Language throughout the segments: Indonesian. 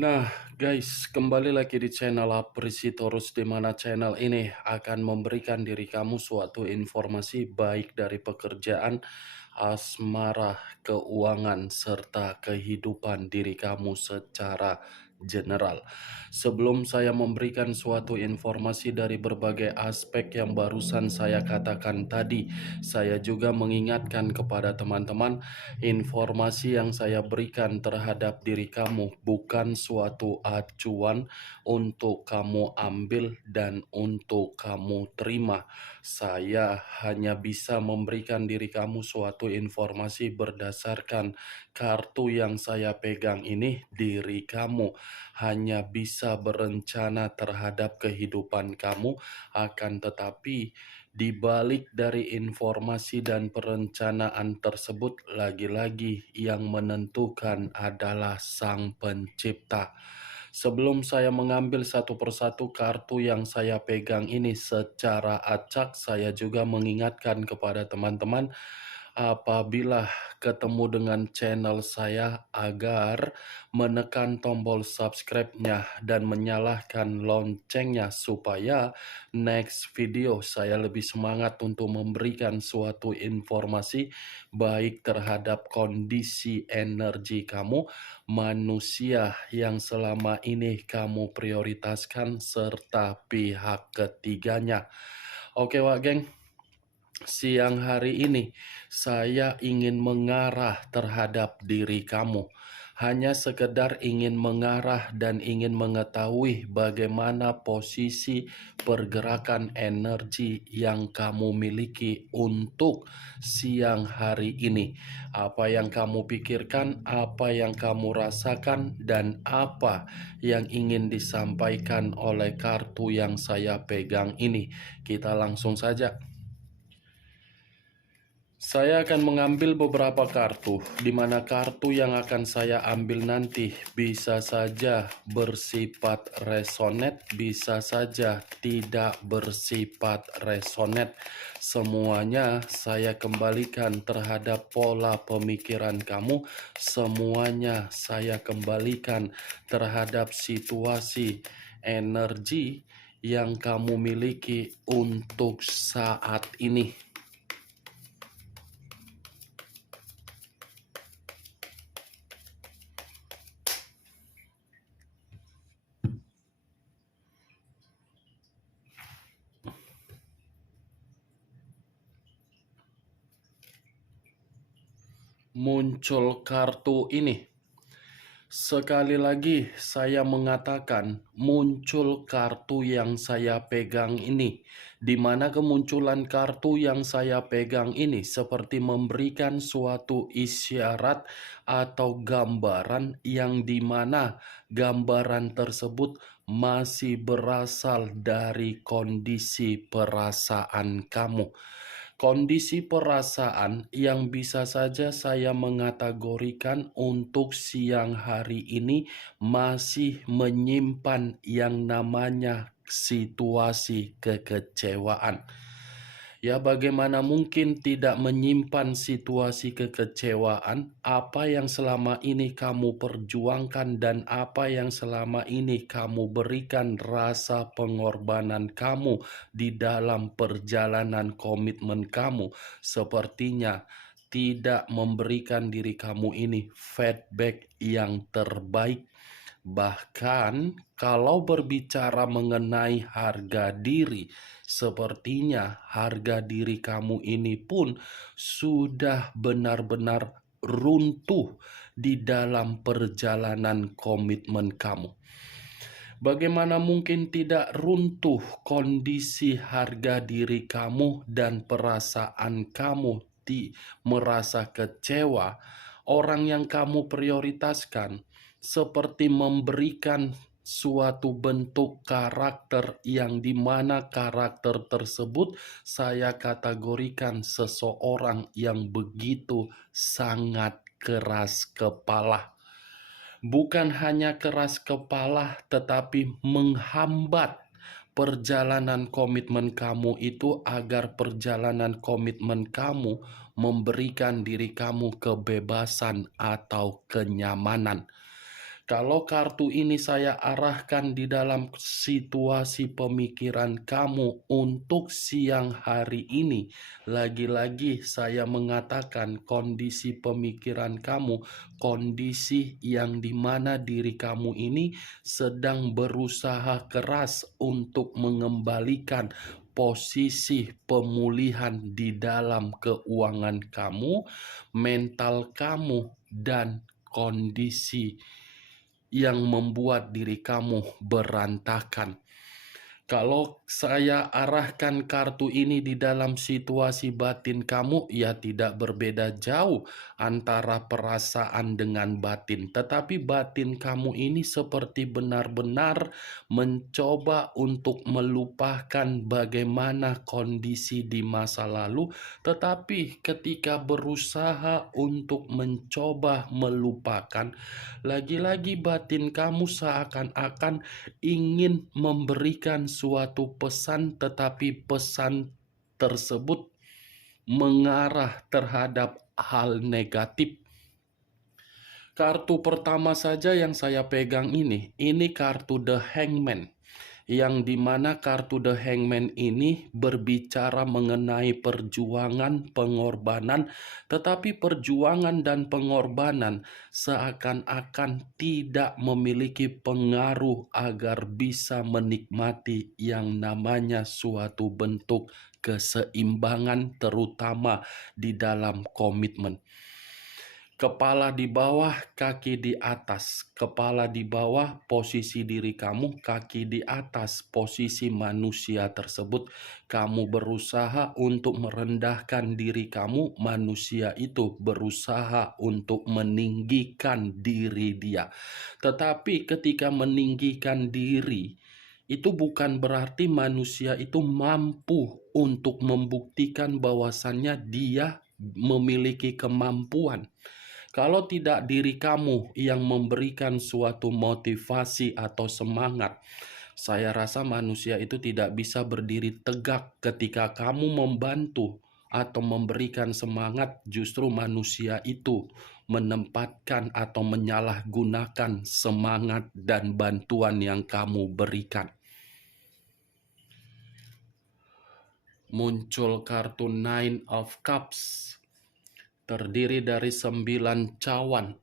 Nah, guys, kembali lagi di channel Aprisitorus, di mana channel ini akan memberikan diri kamu suatu informasi baik dari pekerjaan, asmara, keuangan, serta kehidupan diri kamu secara general. Sebelum saya memberikan suatu informasi dari berbagai aspek yang barusan saya katakan tadi, saya juga mengingatkan kepada teman-teman, informasi yang saya berikan terhadap diri kamu bukan suatu acuan untuk kamu ambil dan untuk kamu terima. Saya hanya bisa memberikan diri kamu suatu informasi berdasarkan kartu yang saya pegang ini. Diri kamu hanya bisa berencana terhadap kehidupan kamu, akan tetapi di balik dari informasi dan perencanaan tersebut, lagi-lagi yang menentukan adalah Sang Pencipta. Sebelum saya mengambil satu persatu kartu yang saya pegang ini secara acak, saya juga mengingatkan kepada teman-teman apabila ketemu dengan channel saya agar menekan tombol subscribe-nya dan menyalakan loncengnya supaya next video saya lebih semangat untuk memberikan suatu informasi baik terhadap kondisi energi kamu, manusia yang selama ini kamu prioritaskan, serta pihak ketiganya. Oke Wak Geng, siang hari ini saya ingin mengarah terhadap diri kamu. Hanya sekedar ingin mengarah dan ingin mengetahui bagaimana posisi pergerakan energi yang kamu miliki untuk siang hari ini. Apa yang kamu pikirkan, apa yang kamu rasakan, dan apa yang ingin disampaikan oleh kartu yang saya pegang ini. Kita langsung saja. Saya akan mengambil beberapa kartu, di mana kartu yang akan saya ambil nanti bisa saja bersifat resonet, bisa saja tidak bersifat resonet. Semuanya saya kembalikan terhadap pola pemikiran kamu, semuanya saya kembalikan terhadap situasi energi yang kamu miliki untuk saat ini. Muncul kartu ini. Sekali lagi saya mengatakan muncul kartu yang saya pegang ini, di mana kemunculan kartu yang saya pegang ini seperti memberikan suatu isyarat atau gambaran yang dimana gambaran tersebut masih berasal dari kondisi perasaan kamu. Kondisi perasaan yang bisa saja saya mengategorikan untuk siang hari ini masih menyimpan yang namanya situasi kekecewaan. Ya, bagaimana mungkin tidak menyimpan situasi kekecewaan? Apa yang selama ini kamu perjuangkan dan apa yang selama ini kamu berikan rasa pengorbanan kamu di dalam perjalanan komitmen kamu, sepertinya tidak memberikan diri kamu ini feedback yang terbaik. Bahkan kalau berbicara mengenai harga diri, sepertinya harga diri kamu ini pun sudah benar-benar runtuh di dalam perjalanan komitmen kamu. Bagaimana mungkin tidak runtuh kondisi harga diri kamu dan perasaan kamu merasa kecewa? Orang yang kamu prioritaskan seperti memberikan suatu bentuk karakter yang dimana karakter tersebut saya kategorikan seseorang yang begitu sangat keras kepala. Bukan hanya keras kepala, tetapi menghambat perjalanan komitmen kamu itu agar perjalanan komitmen kamu memberikan diri kamu kebebasan atau kenyamanan. Kalau kartu ini saya arahkan di dalam situasi pemikiran kamu untuk siang hari ini, lagi-lagi saya mengatakan kondisi pemikiran kamu, kondisi yang dimana diri kamu ini sedang berusaha keras untuk mengembalikan posisi pemulihan di dalam keuangan kamu, mental kamu, dan kondisi yang membuat diri kamu berantakan. Kalau saya arahkan kartu ini di dalam situasi batin kamu, ya tidak berbeda jauh antara perasaan dengan batin. Tetapi batin kamu ini seperti benar-benar mencoba untuk melupakan bagaimana kondisi di masa lalu. Tetapi ketika berusaha untuk mencoba melupakan, lagi-lagi batin kamu seakan-akan ingin memberikan suatu pesan, tetapi pesan tersebut mengarah terhadap hal negatif. Kartu pertama saja yang saya pegang ini kartu The Hangman, yang dimana kartu The Hangman ini berbicara mengenai perjuangan, pengorbanan, tetapi perjuangan dan pengorbanan seakan-akan tidak memiliki pengaruh agar bisa menikmati yang namanya suatu bentuk keseimbangan, terutama di dalam komitmen. Kepala di bawah, kaki di atas. Kepala di bawah, posisi diri kamu, kaki di atas, posisi manusia tersebut. Kamu berusaha untuk merendahkan diri kamu, manusia itu berusaha untuk meninggikan diri dia. Tetapi ketika meninggikan diri, itu bukan berarti manusia itu mampu untuk membuktikan bahwasannya dia memiliki kemampuan. Kalau tidak diri kamu yang memberikan suatu motivasi atau semangat, saya rasa manusia itu tidak bisa berdiri tegak ketika kamu membantu atau memberikan semangat. Justru manusia itu menempatkan atau menyalahgunakan semangat dan bantuan yang kamu berikan. Muncul kartu Nine of Cups, terdiri dari 9 cawan.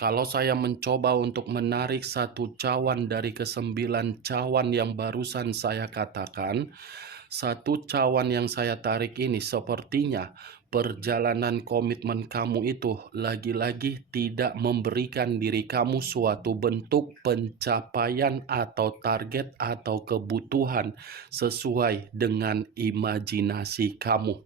Kalau saya mencoba untuk menarik satu cawan dari ke-9 cawan yang barusan saya katakan, satu cawan yang saya tarik ini sepertinya perjalanan komitmen kamu itu lagi-lagi tidak memberikan diri kamu suatu bentuk pencapaian atau target atau kebutuhan sesuai dengan imajinasi kamu.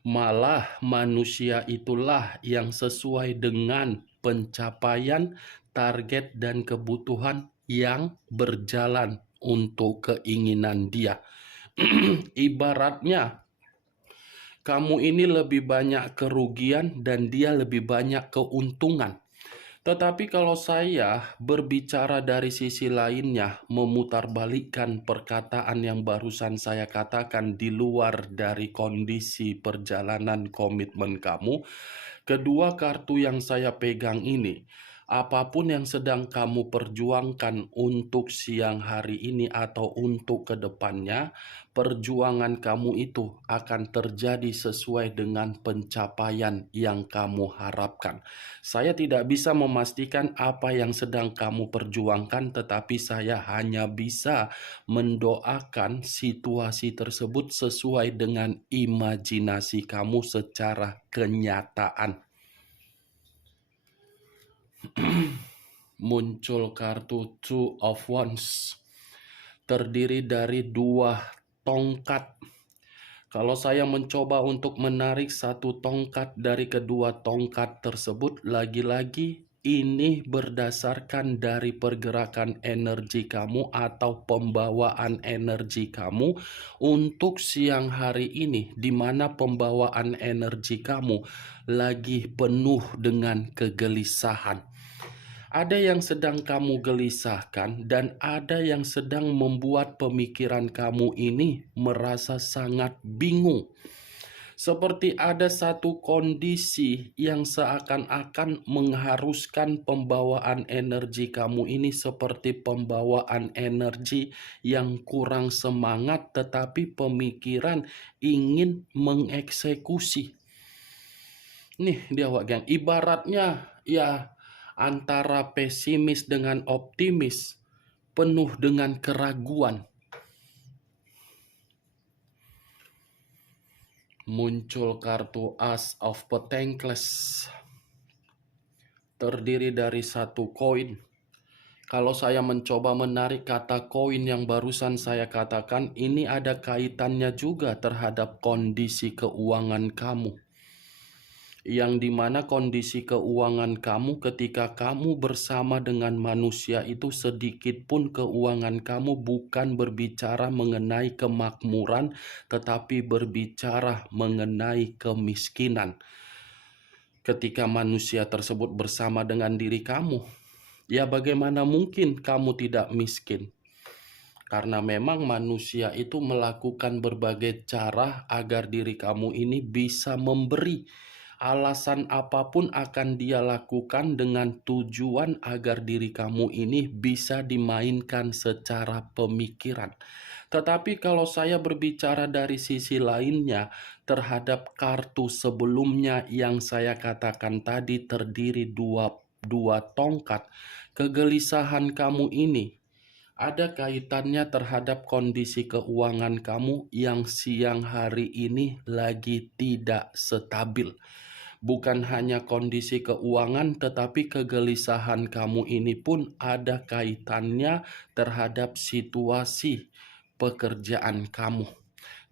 Malah manusia itulah yang sesuai dengan pencapaian, target, dan kebutuhan yang berjalan untuk keinginan dia. Ibaratnya, kamu ini lebih banyak kerugian dan dia lebih banyak keuntungan. Tetapi kalau saya berbicara dari sisi lainnya, memutarbalikkan perkataan yang barusan saya katakan di luar dari kondisi perjalanan komitmen kamu, kedua kartu yang saya pegang ini, apapun yang sedang kamu perjuangkan untuk siang hari ini atau untuk kedepannya, perjuangan kamu itu akan terjadi sesuai dengan pencapaian yang kamu harapkan. Saya tidak bisa memastikan apa yang sedang kamu perjuangkan, tetapi saya hanya bisa mendoakan situasi tersebut sesuai dengan imajinasi kamu secara kenyataan. Muncul kartu Two of Wands, terdiri dari 2 tongkat. Kalau saya mencoba untuk menarik satu tongkat dari kedua tongkat tersebut, lagi-lagi ini berdasarkan dari pergerakan energi kamu atau pembawaan energi kamu untuk siang hari ini, di mana pembawaan energi kamu lagi penuh dengan kegelisahan. Ada yang sedang kamu gelisahkan dan ada yang sedang membuat pemikiran kamu ini merasa sangat bingung. Seperti ada satu kondisi yang seakan-akan mengharuskan pembawaan energi kamu ini seperti pembawaan energi yang kurang semangat, tetapi pemikiran ingin mengeksekusi. Nih dia Wak, ibaratnya ya antara pesimis dengan optimis, penuh dengan keraguan. Muncul kartu As of Pentacles, terdiri dari satu koin. Kalau saya mencoba menarik kata koin yang barusan saya katakan, ini ada kaitannya juga terhadap kondisi keuangan kamu. Yang dimana kondisi keuangan kamu ketika kamu bersama dengan manusia itu, sedikit pun keuangan kamu bukan berbicara mengenai kemakmuran, tetapi berbicara mengenai kemiskinan. Ketika manusia tersebut bersama dengan diri kamu, ya bagaimana mungkin kamu tidak miskin? Karena memang manusia itu melakukan berbagai cara agar diri kamu ini bisa memberi. Alasan apapun akan dia lakukan dengan tujuan agar diri kamu ini bisa dimainkan secara pemikiran. Tetapi kalau saya berbicara dari sisi lainnya terhadap kartu sebelumnya yang saya katakan tadi, terdiri dua tongkat, kegelisahan kamu ini ada kaitannya terhadap kondisi keuangan kamu yang siang hari ini lagi tidak stabil. Bukan hanya kondisi keuangan, tetapi kegelisahan kamu ini pun ada kaitannya terhadap situasi pekerjaan kamu.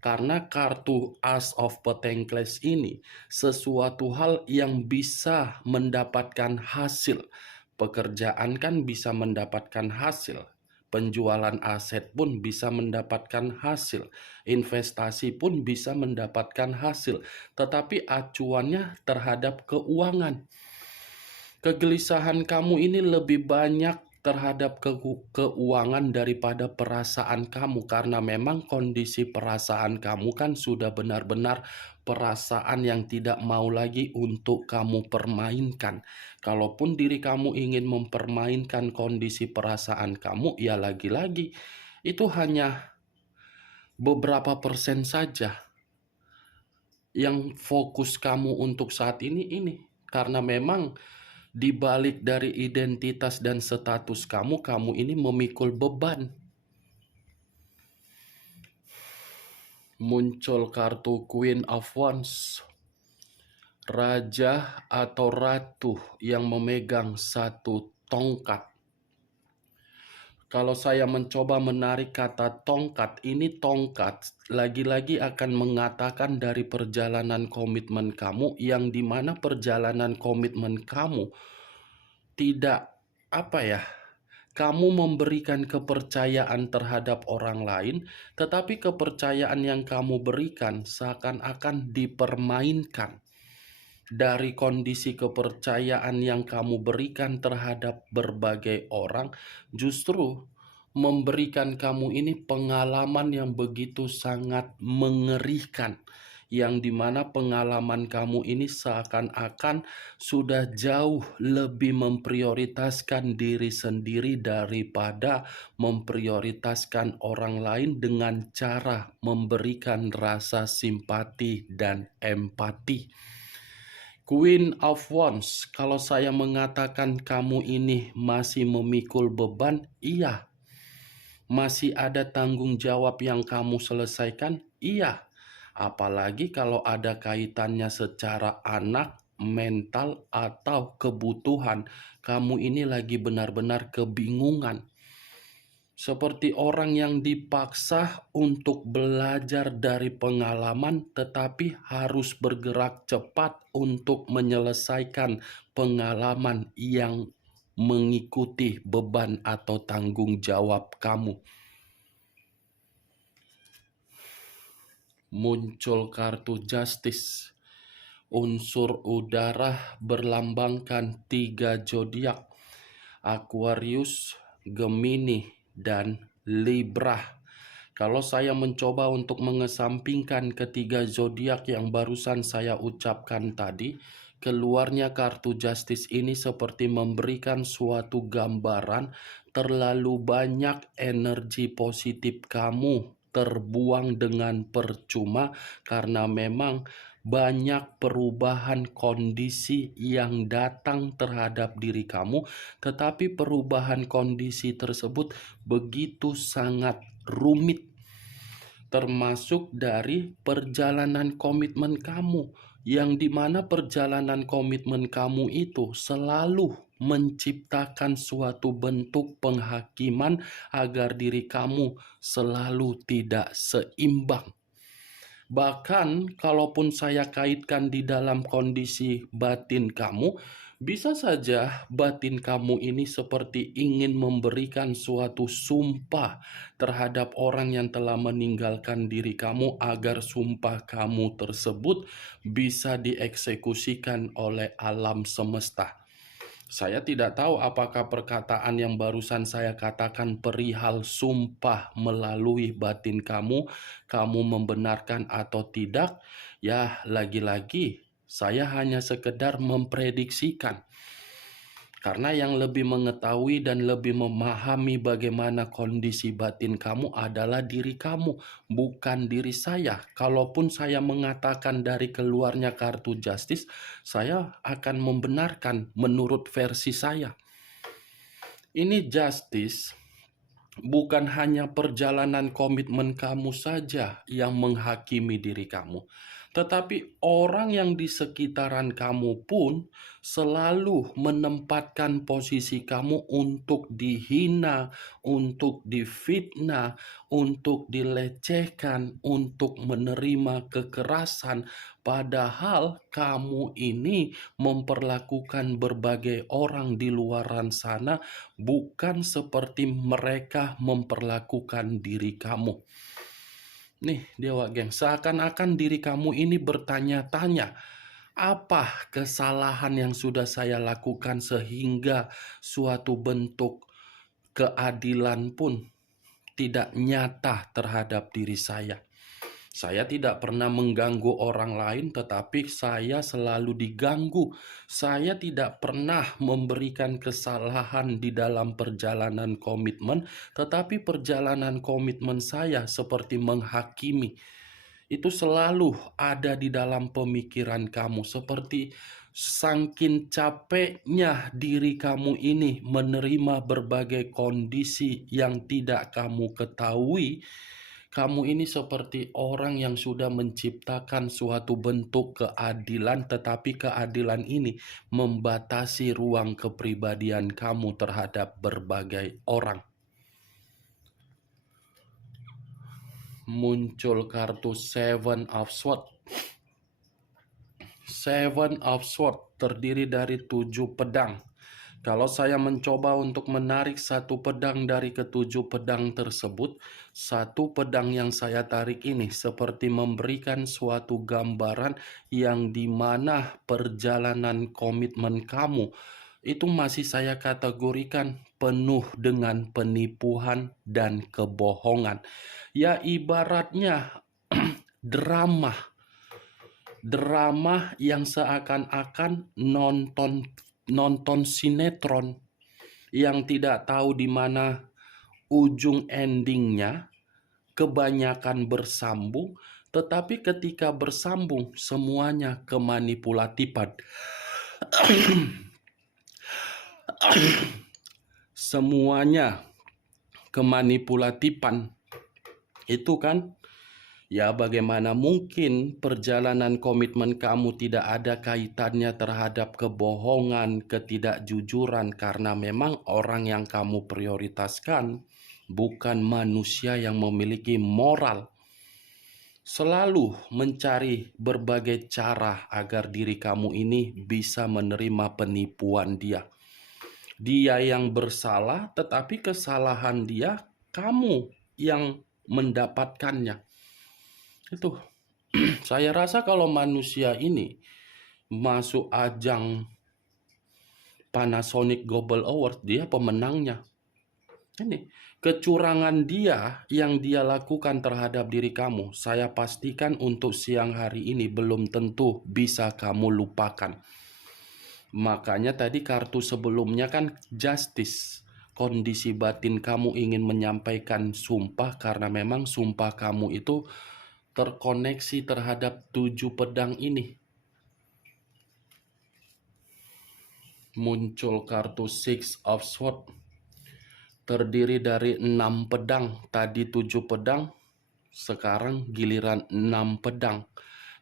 Karena kartu As of Pentacles ini sesuatu hal yang bisa mendapatkan hasil. Pekerjaan kan bisa mendapatkan hasil. Penjualan aset pun bisa mendapatkan hasil. Investasi pun bisa mendapatkan hasil. Tetapi acuannya terhadap keuangan. Kegelisahan kamu ini lebih banyak terhadap keuangan daripada perasaan kamu, karena memang kondisi perasaan kamu kan sudah benar-benar perasaan yang tidak mau lagi untuk kamu permainkan. Kalaupun diri kamu ingin mempermainkan kondisi perasaan kamu, ya lagi-lagi itu hanya beberapa persen saja yang fokus kamu untuk saat ini. Karena memang di balik dari identitas dan status kamu, kamu ini memikul beban. Muncul kartu Queen of Wands, raja atau ratu yang memegang satu tongkat. Kalau saya mencoba menarik kata tongkat, ini tongkat lagi-lagi akan mengatakan dari perjalanan komitmen kamu, yang dimana perjalanan komitmen kamu tidak kamu memberikan kepercayaan terhadap orang lain, tetapi kepercayaan yang kamu berikan seakan-akan dipermainkan. Dari kondisi kepercayaan yang kamu berikan terhadap berbagai orang, justru memberikan kamu ini pengalaman yang begitu sangat mengerikan, yang dimana pengalaman kamu ini seakan-akan sudah jauh lebih memprioritaskan diri sendiri daripada memprioritaskan orang lain dengan cara memberikan rasa simpati dan empati. Queen of Wands, kalau saya mengatakan kamu ini masih memikul beban, iya. Masih ada tanggung jawab yang kamu selesaikan, iya. Apalagi kalau ada kaitannya secara anak, mental, atau kebutuhan, kamu ini lagi benar-benar kebingungan. Seperti orang yang dipaksa untuk belajar dari pengalaman, tetapi harus bergerak cepat untuk menyelesaikan pengalaman yang mengikuti beban atau tanggung jawab kamu. Muncul kartu Justice, unsur udara berlambangkan 3 zodiak, Aquarius, Gemini, dan Libra. Kalau saya mencoba untuk mengesampingkan ketiga zodiak yang barusan saya ucapkan tadi, keluarnya kartu Justice ini seperti memberikan suatu gambaran terlalu banyak energi positif kamu terbuang dengan percuma karena memang banyak perubahan kondisi yang datang terhadap diri kamu, tetapi perubahan kondisi tersebut begitu sangat rumit, termasuk dari perjalanan komitmen kamu, yang dimana perjalanan komitmen kamu itu selalu menciptakan suatu bentuk penghakiman agar diri kamu selalu tidak seimbang. Bahkan kalaupun saya kaitkan di dalam kondisi batin kamu, bisa saja batin kamu ini seperti ingin memberikan suatu sumpah terhadap orang yang telah meninggalkan diri kamu agar sumpah kamu tersebut bisa dieksekusikan oleh alam semesta. Saya tidak tahu apakah perkataan yang barusan saya katakan perihal sumpah melalui batin kamu, kamu membenarkan atau tidak. Ya, lagi-lagi saya hanya sekedar memprediksikan. Karena yang lebih mengetahui dan lebih memahami bagaimana kondisi batin kamu adalah diri kamu, bukan diri saya. Kalaupun saya mengatakan dari keluarnya kartu Justice, saya akan membenarkan menurut versi saya. Ini Justice bukan hanya perjalanan komitmen kamu saja yang menghakimi diri kamu, tetapi orang yang di sekitaran kamu pun selalu menempatkan posisi kamu untuk dihina, untuk difitnah, untuk dilecehkan, untuk menerima kekerasan. Padahal kamu ini memperlakukan berbagai orang di luaran sana bukan seperti mereka memperlakukan diri kamu. Nih, Dewa Geng, seakan-akan diri kamu ini bertanya-tanya, apa kesalahan yang sudah saya lakukan sehingga suatu bentuk keadilan pun tidak nyata terhadap diri saya. Saya tidak pernah mengganggu orang lain, tetapi saya selalu diganggu. Saya tidak pernah memberikan kesalahan di dalam perjalanan komitmen, tetapi perjalanan komitmen saya seperti menghakimi. Itu selalu ada di dalam pemikiran kamu, seperti saking capeknya diri kamu ini menerima berbagai kondisi yang tidak kamu ketahui. Kamu ini seperti orang yang sudah menciptakan suatu bentuk keadilan, tetapi keadilan ini membatasi ruang kepribadian kamu terhadap berbagai orang. Muncul kartu Seven of Swords. Seven of Swords terdiri dari 7 pedang. Kalau saya mencoba untuk menarik satu pedang dari ketujuh pedang tersebut, satu pedang yang saya tarik ini seperti memberikan suatu gambaran yang dimana perjalanan komitmen kamu itu masih saya kategorikan penuh dengan penipuan dan kebohongan. Ya, ibaratnya drama yang seakan-akan nonton sinetron yang tidak tahu di mana ujung endingnya, kebanyakan bersambung, tetapi ketika bersambung semuanya kemanipulatifan. Semuanya kemanipulatifan. Itu kan, ya bagaimana mungkin perjalanan komitmen kamu tidak ada kaitannya terhadap kebohongan, ketidakjujuran, karena memang orang yang kamu prioritaskan bukan manusia yang memiliki moral. Selalu mencari berbagai cara agar diri kamu ini bisa menerima penipuan dia. Dia yang bersalah, tetapi kesalahan dia kamu yang mendapatkannya. Itu saya rasa kalau manusia ini masuk ajang Panasonic Global Award, dia pemenangnya. Ini kecurangan dia yang dia lakukan terhadap diri kamu, saya pastikan untuk siang hari ini belum tentu bisa kamu lupakan. Makanya tadi kartu sebelumnya kan justice. Kondisi batin kamu ingin menyampaikan sumpah karena memang sumpah kamu itu terkoneksi terhadap 7 pedang ini. Muncul kartu Six of Swords. Terdiri dari 6 pedang. Tadi 7 pedang, sekarang giliran 6 pedang.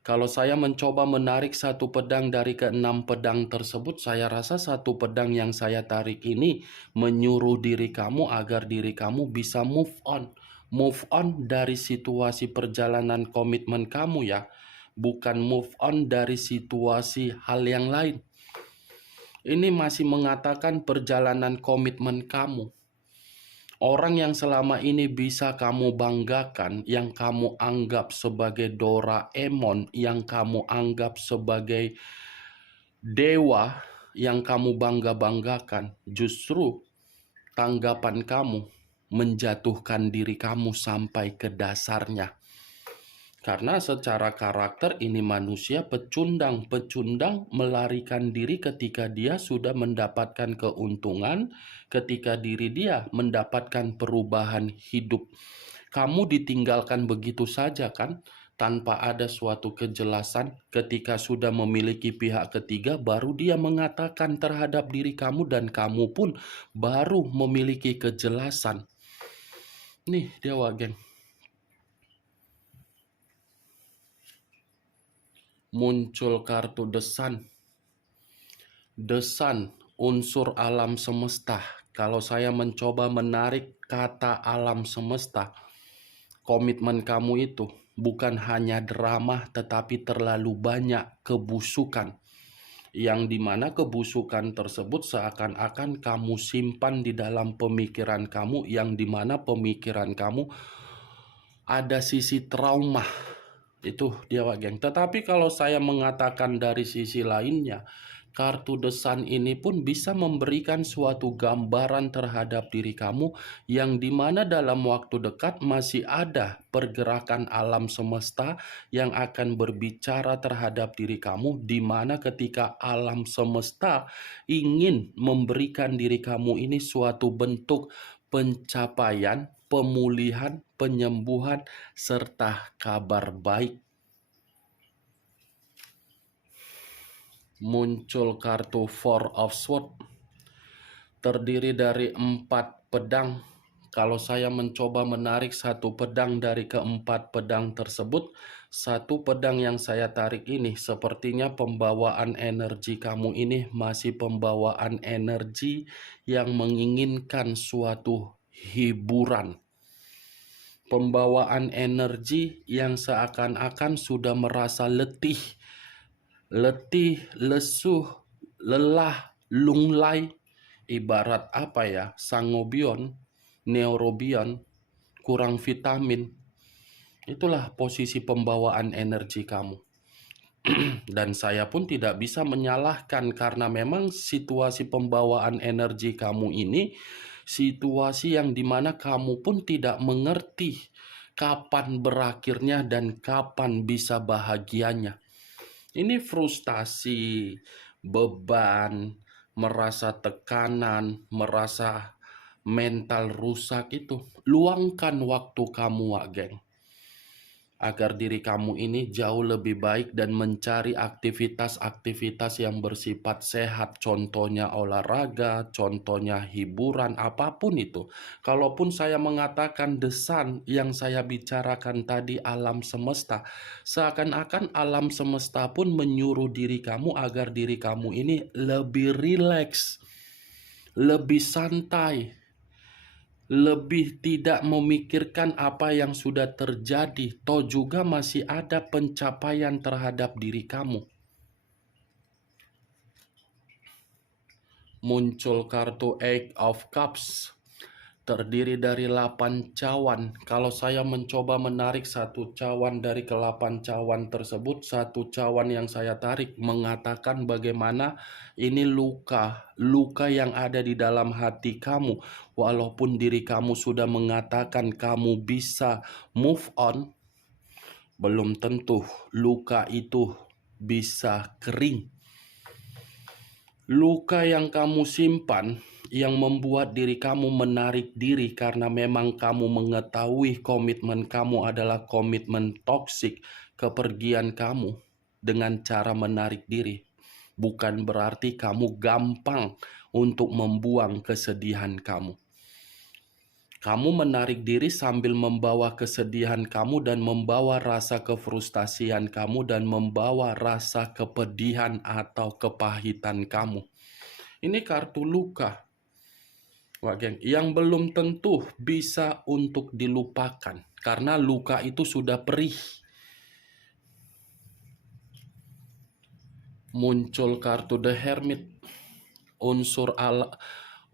Kalau saya mencoba menarik satu pedang dari ke-6 pedang tersebut, saya rasa satu pedang yang saya tarik ini menyuruh diri kamu agar diri kamu bisa move on. Move on dari situasi perjalanan komitmen kamu ya. Bukan move on dari situasi hal yang lain. Ini masih mengatakan perjalanan komitmen kamu. Orang yang selama ini bisa kamu banggakan, yang kamu anggap sebagai Doraemon, yang kamu anggap sebagai dewa, yang kamu bangga-banggakan, justru tanggapan kamu menjatuhkan diri kamu sampai ke dasarnya. Karena secara karakter ini manusia pecundang. Pecundang melarikan diri ketika dia sudah mendapatkan keuntungan, ketika diri dia mendapatkan perubahan hidup. Kamu ditinggalkan begitu saja kan, tanpa ada suatu kejelasan. Ketika sudah memiliki pihak ketiga, baru dia mengatakan terhadap diri kamu dan kamu pun baru memiliki kejelasan. Nih Dewa geng. Muncul kartu The Sun. The Sun, unsur alam semesta. Kalau saya mencoba menarik kata alam semesta, komitmen kamu itu bukan hanya drama tetapi terlalu banyak kebusukan. Yang dimana kebusukan tersebut seakan-akan kamu simpan di dalam pemikiran kamu, yang dimana pemikiran kamu ada sisi trauma. Itu dia geng. Tetapi kalau saya mengatakan dari sisi lainnya, kartu The Sun ini pun bisa memberikan suatu gambaran terhadap diri kamu yang dimana dalam waktu dekat masih ada pergerakan alam semesta yang akan berbicara terhadap diri kamu, dimana ketika alam semesta ingin memberikan diri kamu ini suatu bentuk pencapaian, pemulihan, penyembuhan, serta kabar baik. Muncul kartu Four of Swords. Terdiri dari 4 pedang. Kalau saya mencoba menarik satu pedang dari keempat pedang tersebut, satu pedang yang saya tarik ini sepertinya pembawaan energi kamu ini masih pembawaan energi yang menginginkan suatu hiburan. Pembawaan energi yang seakan-akan sudah merasa letih, lesuh, lelah, lunglai. Ibarat apa ya, sangobion, neurobion, kurang vitamin. Itulah posisi pembawaan energi kamu. Dan saya pun tidak bisa menyalahkan karena memang situasi pembawaan energi kamu ini situasi yang dimana kamu pun tidak mengerti kapan berakhirnya dan kapan bisa bahagianya. Ini frustasi, beban, merasa tekanan, merasa mental rusak itu. Luangkan waktu kamu, geng, agar diri kamu ini jauh lebih baik dan mencari aktivitas-aktivitas yang bersifat sehat. Contohnya olahraga, contohnya hiburan, apapun itu. Kalaupun saya mengatakan The Sun yang saya bicarakan tadi alam semesta, seakan-akan alam semesta pun menyuruh diri kamu agar diri kamu ini lebih rileks, lebih santai, lebih tidak memikirkan apa yang sudah terjadi, toh juga masih ada pencapaian terhadap diri kamu. Muncul kartu Eight of Cups. terdiri dari 8 cawan. Kalau saya mencoba menarik satu cawan dari ke-8 cawan tersebut, satu cawan yang saya tarik mengatakan bagaimana ini luka, luka yang ada di dalam hati kamu. Walaupun diri kamu sudah mengatakan kamu bisa move on, belum tentu luka itu bisa kering. Luka yang kamu simpan yang membuat diri kamu menarik diri karena memang kamu mengetahui komitmen kamu adalah komitmen toksik, kepergian kamu dengan cara menarik diri. Bukan berarti kamu gampang untuk membuang kesedihan kamu. Kamu menarik diri sambil membawa kesedihan kamu dan membawa rasa kefrustasian kamu dan membawa rasa kepedihan atau kepahitan kamu. Ini kartu luka. Wah, geng, yang belum tentu bisa untuk dilupakan karena luka itu sudah perih. Muncul kartu The Hermit.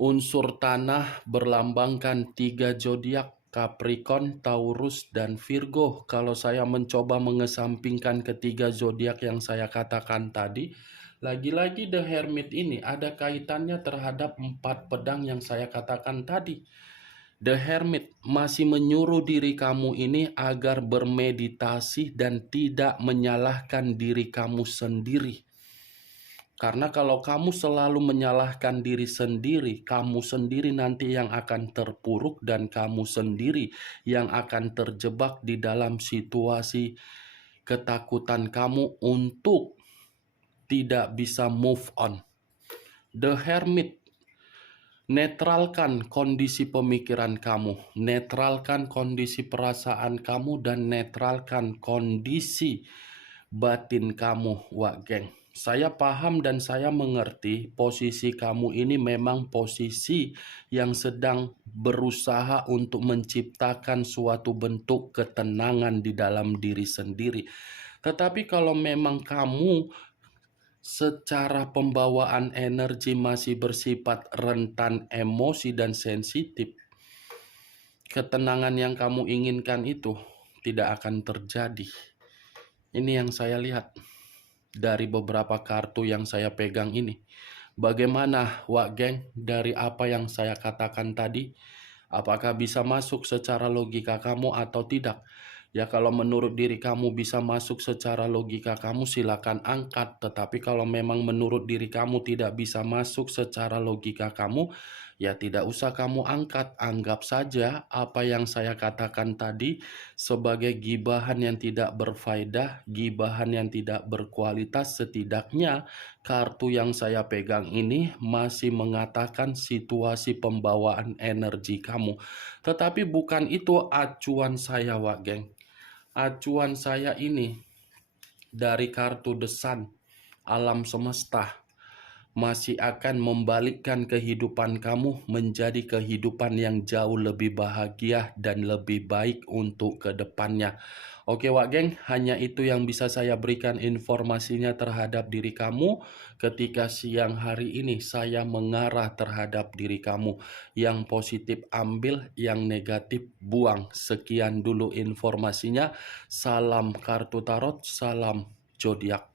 Unsur tanah berlambangkan 3 zodiak, Capricorn, Taurus, dan Virgo. Kalau saya mencoba mengesampingkan ketiga zodiak yang saya katakan tadi, lagi-lagi The Hermit ini ada kaitannya terhadap 4 pedang yang saya katakan tadi. The Hermit masih menyuruh diri kamu ini agar bermeditasi dan tidak menyalahkan diri kamu sendiri. Karena kalau kamu selalu menyalahkan diri sendiri, kamu sendiri nanti yang akan terpuruk dan kamu sendiri yang akan terjebak di dalam situasi ketakutan kamu untuk tidak bisa move on. The Hermit, netralkan kondisi pemikiran kamu, netralkan kondisi perasaan kamu, dan netralkan kondisi batin kamu, Wak Geng. Saya paham dan saya mengerti posisi kamu ini memang posisi yang sedang berusaha untuk menciptakan suatu bentuk ketenangan di dalam diri sendiri. Tetapi kalau memang kamu secara pembawaan energi masih bersifat rentan emosi dan sensitif, ketenangan yang kamu inginkan itu tidak akan terjadi. Ini yang saya lihat dari beberapa kartu yang saya pegang ini. Bagaimana, Wak Geng, dari apa yang saya katakan tadi? Apakah bisa masuk secara logika kamu atau tidak? Ya, kalau menurut diri kamu bisa masuk secara logika kamu, silakan angkat. Tetapi kalau memang menurut diri kamu tidak bisa masuk secara logika kamu, ya tidak usah kamu angkat. Anggap saja apa yang saya katakan tadi sebagai gibahan yang tidak berfaedah, gibahan yang tidak berkualitas. Setidaknya kartu yang saya pegang ini masih mengatakan situasi pembawaan energi kamu. Tetapi bukan itu acuan saya, Wak Geng. Acuan saya ini dari kartu The Sun, alam semesta, masih akan membalikkan kehidupan kamu menjadi kehidupan yang jauh lebih bahagia dan lebih baik untuk kedepannya. Oke, Wak Geng, hanya itu yang bisa saya berikan informasinya terhadap diri kamu ketika siang hari ini. Saya mengarah terhadap diri kamu. Yang positif ambil, yang negatif buang. Sekian dulu informasinya. Salam kartu tarot, salam zodiak.